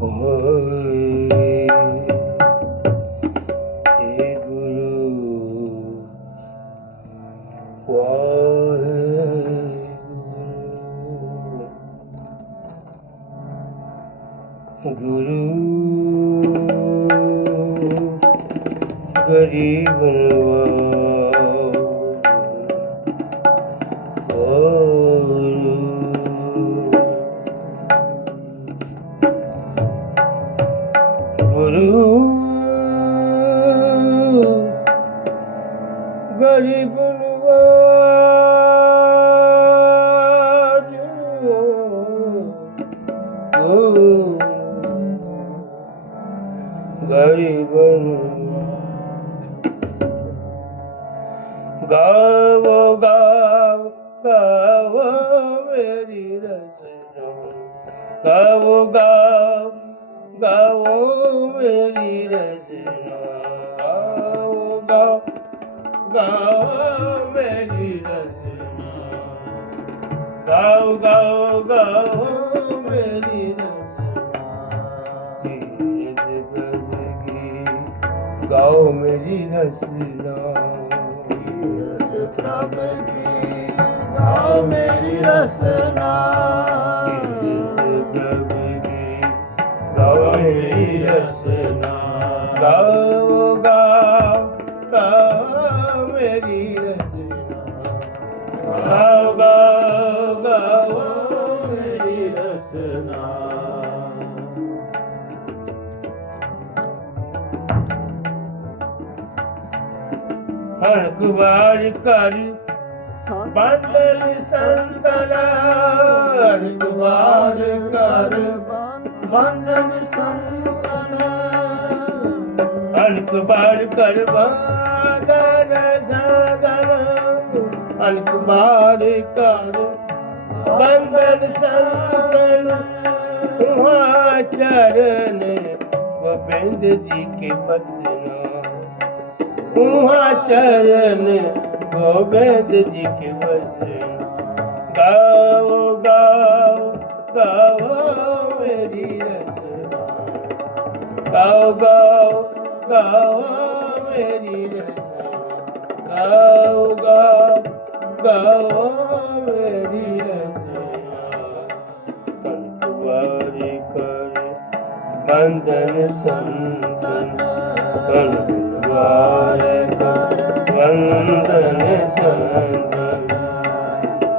ਹੋਏ ਗਰੀਬ ਗਾਵੋ ਗਾਵ ਗਾਵੋ ਮੇਰੀ ਰਸਨਾ ਗਾਵੋ ਗਾਵ ਗਾਵੋ ਮੇਰੀ ਰਸਨਾ ਗਾਵੋ ਗਾਵ ਗਾਵੋ ਮੇਰੀ ਰਸਨਾ ਗਾਓ ਗਾਓ ਗਾਓ ਮੇਰੀ ਗਾਓ ਮੇਰੀ ਰਸਨਾ ਪ੍ਰਭ ਕੀ ਗਾਓ ਮੇਰੀ ਰਸਨਾ ਤੇਰੇ ਬਦਗੀ ਗਾਓ ਮੇਰੀ ਰਸਨਾ ਗਾਓ ਹਰ ਗੁਵਾਰ ਕਰ। ਬੰਦਨ ਸੰਤਨ ਹਰ ਗੁਵਾਰ ਕਰ। ਬੰਧਨ ਸੰਤਨ ਹਰ ਗੁਵਾਰ ਕਰ ਬੰਦਨ ਸੰਤਨ ਹਰ ਗੁਵਾਰ ਕਰ। ਬੰਦਨ ਸੰਤਨ ਤੁਹਾ ਚਰਨ ਗੋਬਿੰਦ ਜੀ ਕੇ ਬਸਨਾ। उहाँ चरण गोविंद जी के बसन गाओ गाओ गाओ मेरी रसना गाओ गाओ गाओ मेरी रसना गाओ गाओ गाओ मेरी रसना कंकवारी कर बंधन संतन ਦਰਬਾਰ ਕਰ ਵੰਦਨ ਸੰਤਨ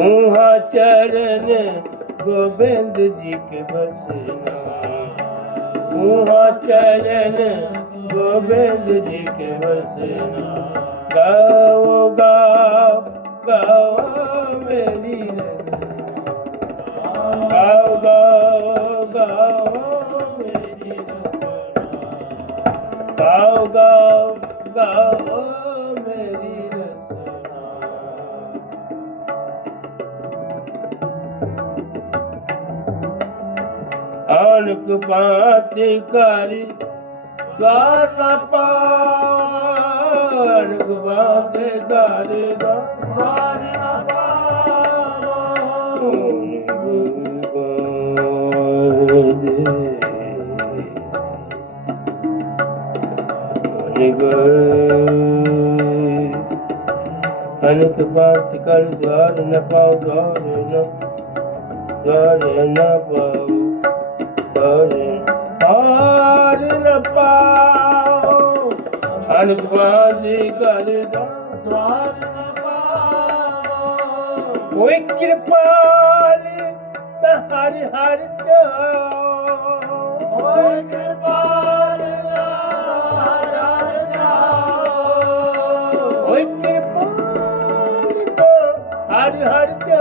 ਉਹਾ ਚਰਨ ਗੋਬਿੰਦ ਜੀ ਕੇ ਬਸਨਾ। ਉਹਾ ਚਰਨ ਗੋਬਿੰਦ ਜੀ ਕੇ ਬਸਨਾ। ਗਾਓ ਗਾਓ ਗਾਓ ਮੇਰੀ ਰਸਨਾ ਗਾਓ ਗਾਓ ਗਾਓ ਗਾਓ ਗਾਓ ਗਾਓ ਮੇਰੀ ਰਸਨਾ ਆਲਕ ਪਾਤੀ ਕਰੀ ਗਾਣਾ ਪਾਲਕ ਪਾਤੀ ਕਰੀ ਗਾਣਾ ਅਨਕ ਬਾਤ ਕਰ ਦਵਾਰ ਨ ਪਾਉ ਦਵਾਰ ਨ ਦਵਾਰ ਨ ਪਾਉ ਦਵਾਰ ਪਾਰ ਨ ਪਾਉ ਅਨਕ ਬਾਤ ਕਰ ਦਵਾਰ ਨ ਪਾਵੋ ਕੋਈ ਕਿਰਪਾਲ ਤਾ ਹਰ ਹਰ ਓਏ ਕਿਰਪਾਲ ਹਰ ਹਰ ਤੇ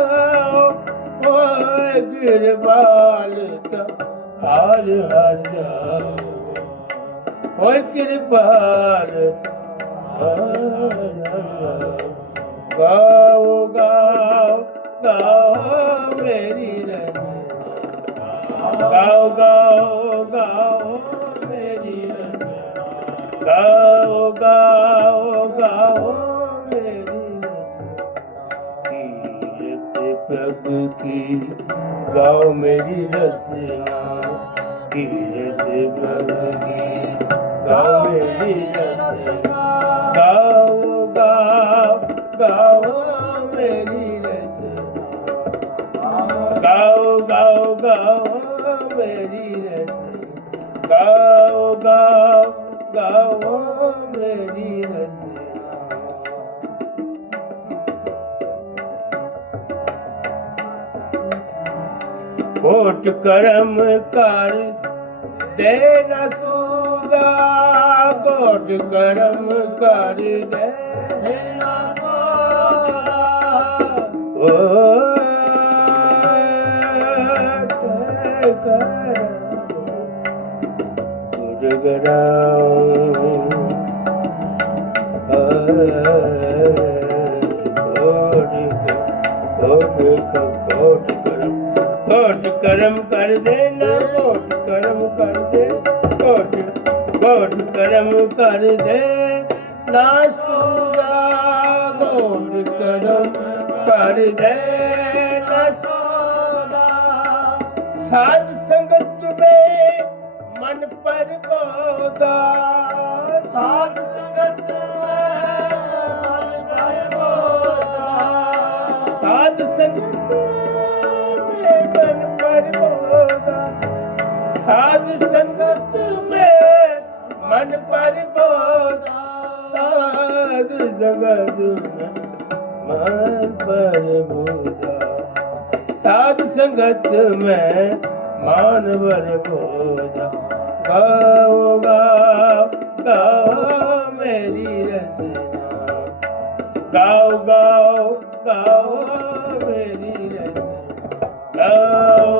ਓਏ ਕਿਰਪਾਲ ਤਾ ਹਰ ਹਰ ਜਾਓ ਓਏ ਕਿਰਪਾਲ ਗਾਓ ਗਾਓ ਗਾਓ ਮੇਰੀ ਰਸਨਾ ਗਾਓ ਗਾਓ ਗਾਓ ਮੇਰੀ ਰਸਨਾ ਗਾਓ ਗਾਓ की गाओ मेरी रसना कीरत प्रभु की गाओ मेरी रसना गाओ गाओ गाओ मेरी रसना गाओ गाओ गाओ मेरी रसना गाओ गाओ गाओ मेरी खोट कर्म कर दे न करम कुछ कर्म। कर ਕਰਦੇ ਨਾ ਘੋਟ ਕਰਮ ਕਰਦੇ, ਘੋਟ ਘੋਟ ਕਰਮ ਕਰਦੇ। ਨਾ ਸੂਰਾ ਘੋਟ ਕਰਮ ਕਰਦੇ ਨਾ ਸੂਰਾ ਸਾਧ ਸੰਗਤ ਵਿੱਚ ਮਨ ਪਰ ਕੋਦਾ ਸਾਧ ਸੰਗਤ ਸਾਧ ਸੰਗਤ ਸਾਧ ਸੰਗਤ ਮੇ ਮਨ ਪਰਬੋਧ ਸਾਧ ਜਗਤ ਮਨ ਪਰਬੋਧਾ ਸਾਧ ਸੰਗਤ ਮੈਂ ਮਾਨਵਰ ਭੋਜਾ ਗਾਓ ਗਾਓ ਮੇਰੀ ਰਸਨਾ। ਗਾਓ ਗਾਓ ਗਾਓ ਮੇਰੀ ਰਸਨਾ। ਗਾਓ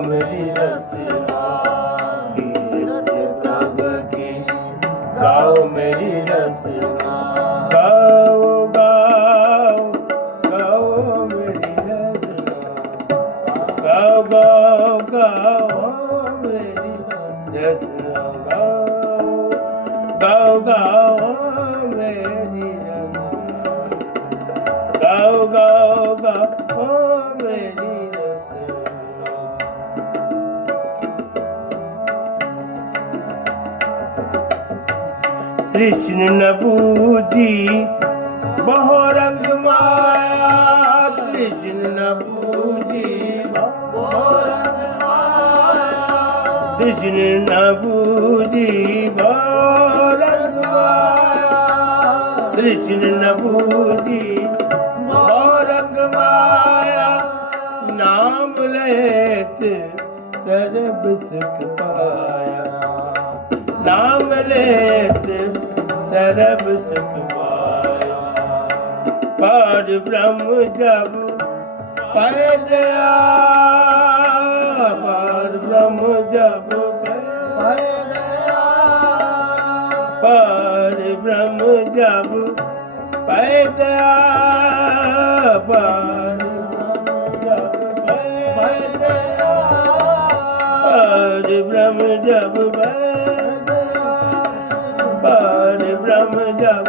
ਮੇਰੀ ਰਸਨਾ ਕੀਰਤ ਪ੍ਰਭ ਮੇਰੀ ਰਸਨਾ ਗਾਓ ਗਾਓ ਗਾਓ ਮੇਰੀ ਰਸਨਾ ਗਾਓ ਗਾਓ કૃષ્ણ પૂજી બહો રંગ માયા કૃષ્ણ પૂજી બહો રંગ માયા કૃષ્ણ પૂજી બહો રંગ માયા કૃષ્ણ પૂજી બહો રંગ માયા નામ લેત સરબ સુખ પાયા નામ લેત ਸਰਬ ਸੁਖ ਪਾਇਆ। ਪਰ ਬ੍ਰਹਮ ਜਬ ਪੈ ਗਿਆ। ਪਰ ਬ੍ਰਹਮ ਜਬ ਪੈ ਗਿਆ। ਪਰ ਬ੍ਰਹਮ ਜਬ ਪੈ ਗਿਆ। ਪਰ ਬ੍ਰਹਮ ਜਬ ਪੈ ਗਿਆ। ਪਰ नाम जब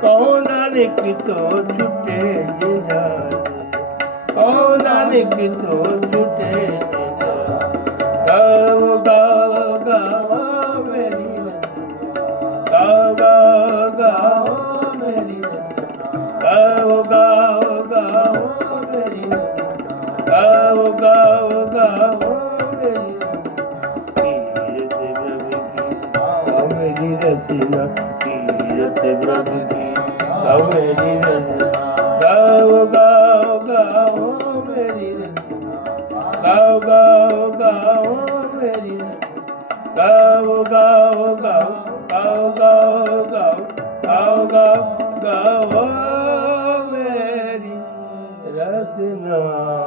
कौन निक तो छुटे जिना कौन निक तो रसना कीरत प्रभु की गाओ मेरी रसना गाओ गाओ गाओ मेरी रसना गाओ गाओ गाओ मेरी रसना गाओ गाओ गाओ गाओ गाओ गाओ गाओ गाओ गाओ मेरी रसना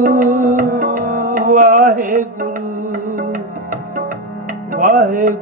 है